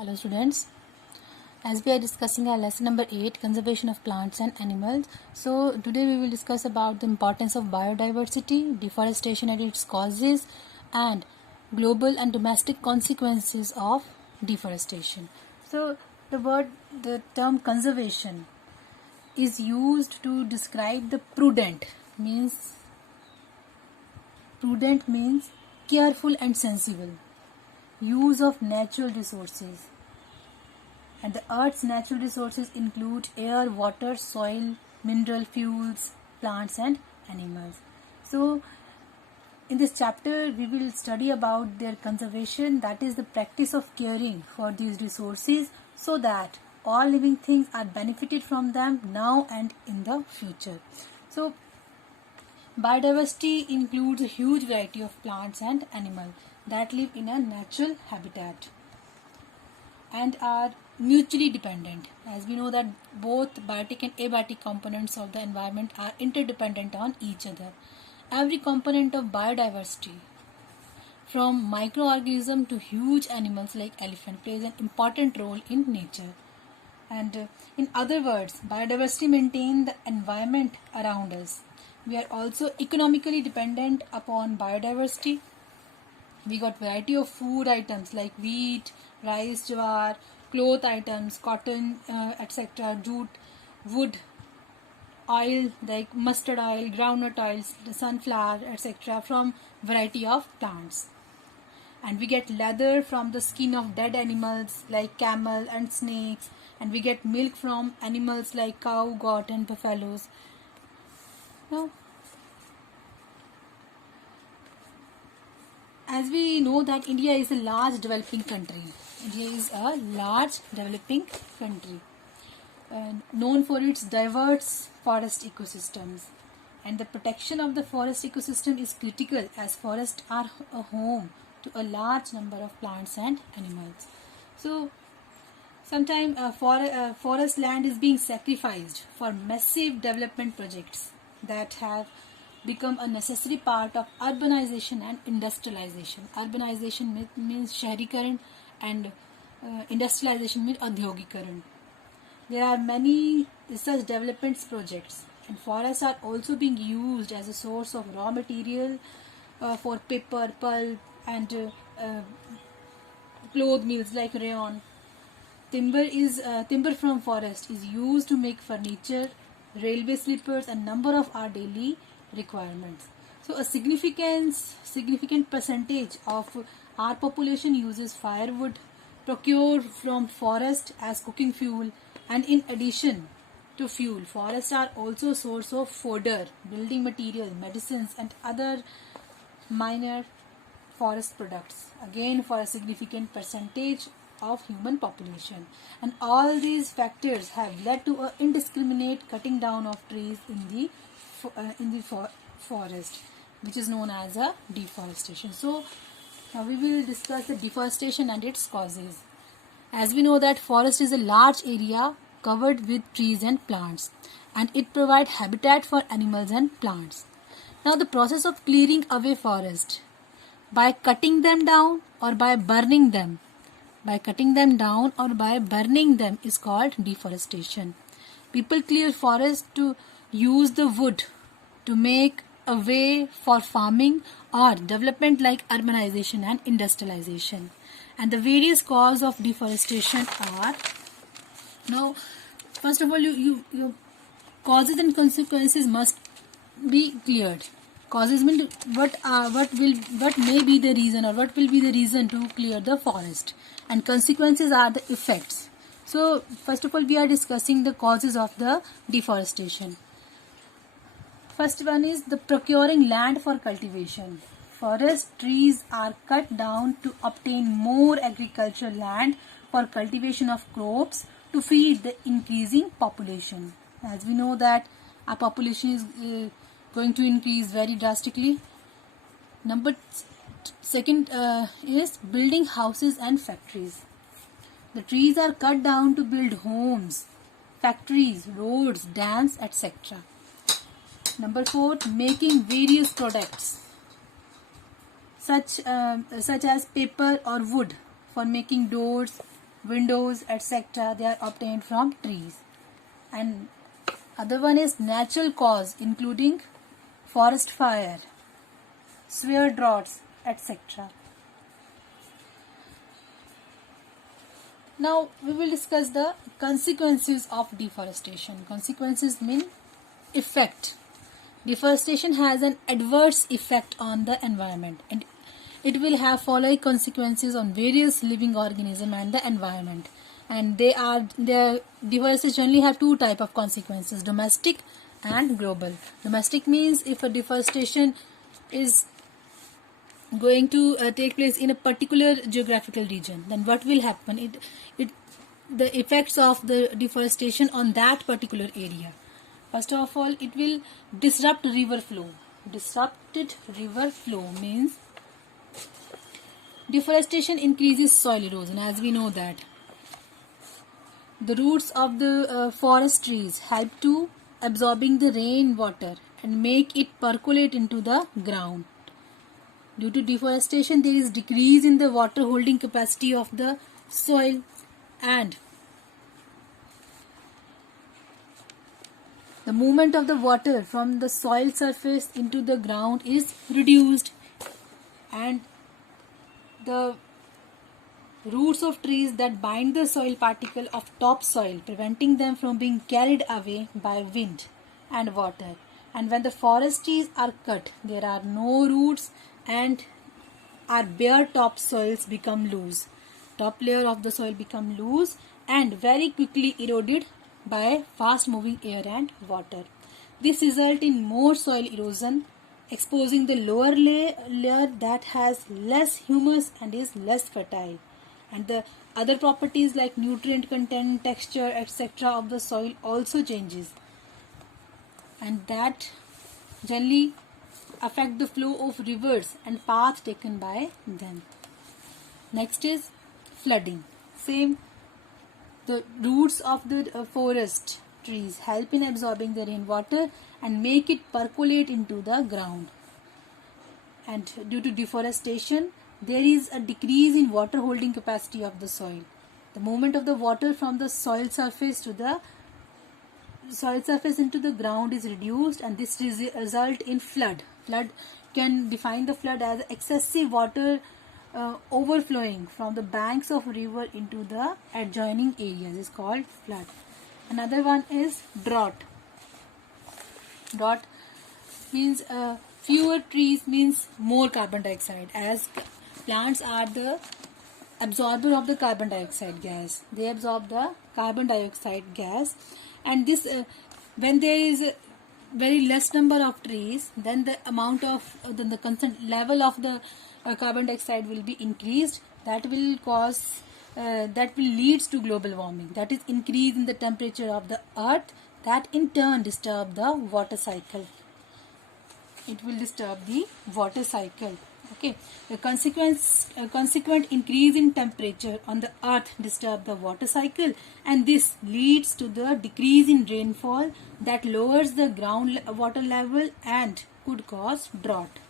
Hello students, as we are discussing our lesson number 8, conservation of plants and animals. So today we will discuss about the importance of biodiversity, deforestation and its causes, and global and domestic consequences of deforestation. So the term conservation is used to describe the prudent means careful and sensible use of natural resources. And the Earth's natural resources include air, water, soil, mineral fuels, plants and animals. So in this chapter we will study about their conservation, that is the practice of caring for these resources so that all living things are benefited from them now and in the future. So biodiversity includes a huge variety of plants and animals that live in a natural habitat and are mutually dependent. As we know that both biotic and abiotic components of the environment are interdependent on each other. Every component of biodiversity, from microorganism to huge animals like elephant, plays an important role in nature. And in other words, biodiversity maintains the environment around us. We are also economically dependent upon biodiversity. We got variety of food items like wheat, rice, jawar, cloth items, cotton, etc., jute, wood, oil like mustard oil, groundnut oils, the sunflower, etc., from variety of plants. And we get leather from the skin of dead animals like camel and snakes, and we get milk from animals like cow, goat and buffaloes. Now, as we know that India is a large developing country. India is a large developing country known for its diverse forest ecosystems, and the protection of the forest ecosystem is critical as forests are a home to a large number of plants and animals. So sometimes forest land is being sacrificed for massive development projects that have become a necessary part of urbanization and industrialization. Urbanization means shahrikaran and industrialization means audyogikaran. There are many such development projects, and forests are also being used as a source of raw material for paper, pulp and cloth mills like rayon. Timber from forest is used to make furniture, railway sleepers and number of our daily requirements. So a significant percentage of our population uses firewood procured from forest as cooking fuel, and in addition to fuel, forests are also a source of fodder, building material, medicines and other minor forest products, again for a significant percentage of human population. And all these factors have led to an indiscriminate cutting down of trees in the forest, which is known as a deforestation. So now we will discuss the deforestation and its causes. As we know that forest is a large area covered with trees and plants, and it provides habitat for animals and plants. Now the process of clearing away forest by cutting them down or by burning them is called deforestation. People clear forests to use the wood to make a way for farming or development like urbanization and industrialization. And the various causes of deforestation are, now first of all your causes and consequences must be cleared. Causes mean what may be the reason or what will be the reason to clear the forest, and consequences are the effects. So first of all we are discussing the causes of the deforestation. First one is the procuring land for cultivation. Forest trees are cut down to obtain more agricultural land for cultivation of crops to feed the increasing population. As we know that our population is going to increase very drastically. Second is building houses and factories. The trees are cut down to build homes, factories, roads, dams, etc. Number 4, making various products such as paper or wood for making doors, windows, etc. They are obtained from trees. And other one is natural cause, including forest fire, severe droughts, etc. Now we will discuss the consequences of deforestation. Consequences mean effect. Deforestation has an adverse effect on the environment, and it will have following consequences on various living organisms and the environment. And the deforestation generally have two type of consequences: domestic and global. Domestic means if a deforestation is going to take place in a particular geographical region, then what will happen? The effects of the deforestation on that particular area. First of all, it will disrupt river flow. Disrupted river flow means deforestation increases soil erosion, as we know that. The roots of the forest trees help to absorbing the rain water and make it percolate into the ground. Due to deforestation, there is decrease in the water holding capacity of the soil, and the movement of the water from the soil surface into the ground is reduced, and the roots of trees that bind the soil particle of topsoil, preventing them from being carried away by wind and water. And when the forest trees are cut, there are no roots and our bare topsoils become loose. Top layer of the soil become loose and very quickly eroded by fast moving air and water. This results in more soil erosion, exposing the lower layer that has less humus and is less fertile. And the other properties like nutrient content, texture, etc. of the soil also changes, and that generally affect the flow of rivers and path taken by them. Next is flooding. Same, the roots of the forest trees help in absorbing the rainwater and make it percolate into the ground. And due to deforestation, there is a decrease in water holding capacity of the soil. The movement of the water from the soil surface into the ground is reduced, and this result in flood. Flood can define the flood as excessive water overflowing from the banks of river into the adjoining areas is called flood. Another one is drought. Drought means fewer trees means more carbon dioxide, as plants are the absorber of the carbon dioxide gas. They absorb the carbon dioxide gas, and this when there is a very less number of trees, then the amount of the constant level of the carbon dioxide will be increased. That will leads to global warming, that is increase in the temperature of the earth, that in turn disturb the water cycle. It will disturb the water cycle. Okay, the consequent increase in temperature on the earth disturb the water cycle, and this leads to the decrease in rainfall that lowers the ground water level and could cause drought.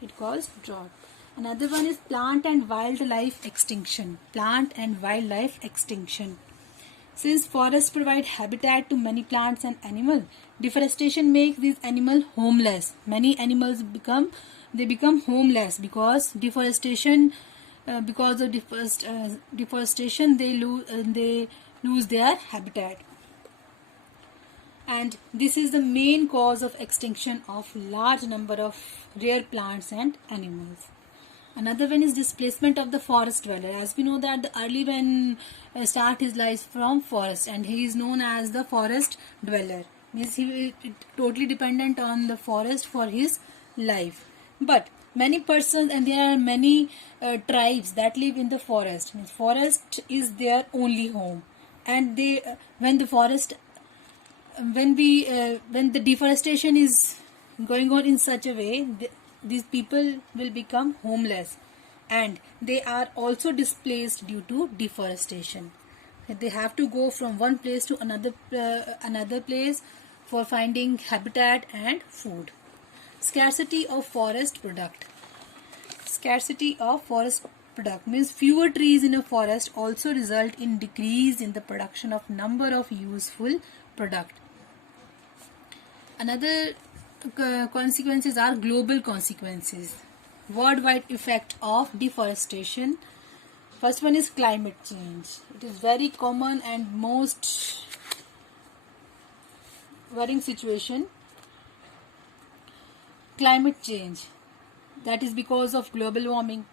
It caused drought. Another one is plant and wildlife extinction. Plant and wildlife extinction. Since forests provide habitat to many plants and animals, deforestation makes these animals homeless. Many animals become homeless because deforestation. Because of deforestation, they lose their habitat, and this is the main cause of extinction of large number of rare plants and animals. Another one is displacement of the forest dweller. As we know that the early man start his life from forest, and he is known as the forest dweller. Means he is totally dependent on the forest for his life. But many persons, and there are many tribes that live in the forest. Means forest is their only home, and they when the deforestation is going on in such a way, these people will become homeless, and they are also displaced due to deforestation. They have to go from one place to another place for finding habitat and food. Scarcity of forest product. Scarcity of forest product, means fewer trees in a forest also result in decrease in the production of number of useful product. Another consequences are global consequences, worldwide effect of deforestation. First one is climate change. It is very common and most worrying situation. Climate change, that is because of global warming.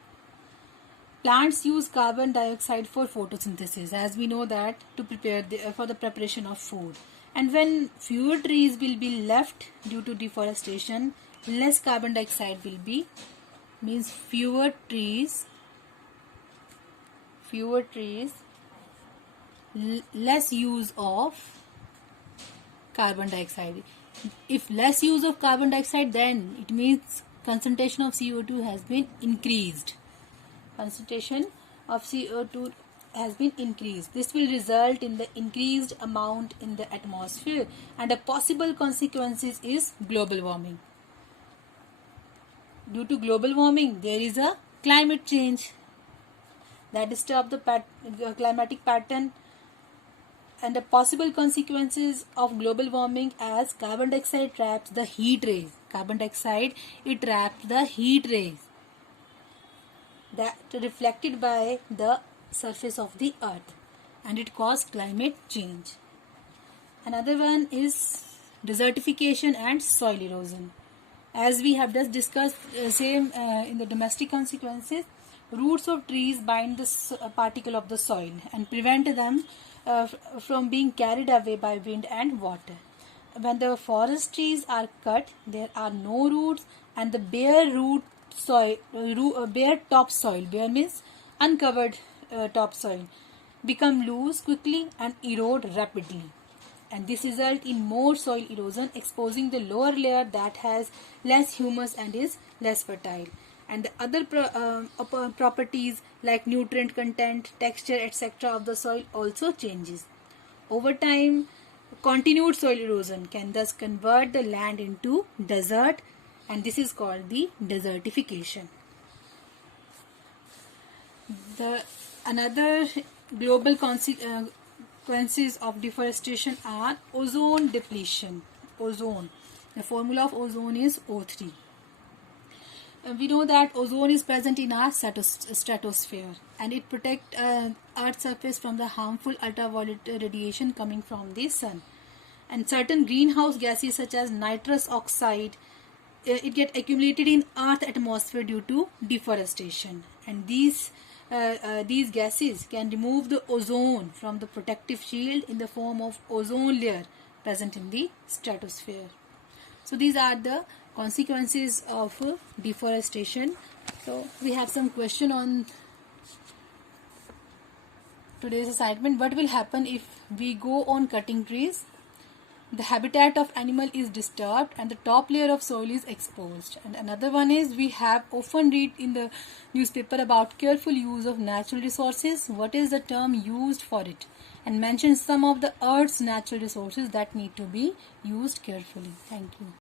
Plants use carbon dioxide for photosynthesis, as we know that, to prepare for the preparation of food. And when fewer trees will be left due to deforestation, less carbon dioxide will be, means fewer trees, less use of carbon dioxide. If less use of carbon dioxide, then it means concentration of CO2 has been increased. Concentration of CO2 has been increased. This will result in the increased amount in the atmosphere, and a possible consequences is global warming. Due to global warming, there is a climate change that disturbs the climatic pattern, and the possible consequences of global warming as carbon dioxide traps the heat rays. Carbon dioxide, it traps the heat rays that reflected by the surface of the earth, and it causes climate change. Another one is desertification and soil erosion. As we have just discussed, in the domestic consequences, roots of trees bind the particle of the soil and prevent them from being carried away by wind and water. When the forest trees are cut, there are no roots, and the bare topsoil, bare means uncovered topsoil, become loose quickly and erode rapidly. And this results in more soil erosion, exposing the lower layer that has less humus and is less fertile. And the other properties like nutrient content, texture, etc. of the soil also changes. Over time, continued soil erosion can thus convert the land into desert, and this is called the desertification. Another global consequences of deforestation are ozone depletion. Ozone. The formula of ozone is O3. We know that ozone is present in our stratosphere, and it protects Earth's surface from the harmful ultraviolet radiation coming from the sun. And certain greenhouse gases such as nitrous oxide, it get accumulated in Earth's atmosphere due to deforestation, and these gases can remove the ozone from the protective shield in the form of ozone layer present in the stratosphere. So these are the consequences of deforestation. So we have some question on today's assignment. What will happen if we go on cutting trees? The habitat of animal is disturbed and the top layer of soil is exposed. And another one is, we have often read in the newspaper about careful use of natural resources. What is the term used for it? And mention some of the Earth's natural resources that need to be used carefully. Thank you.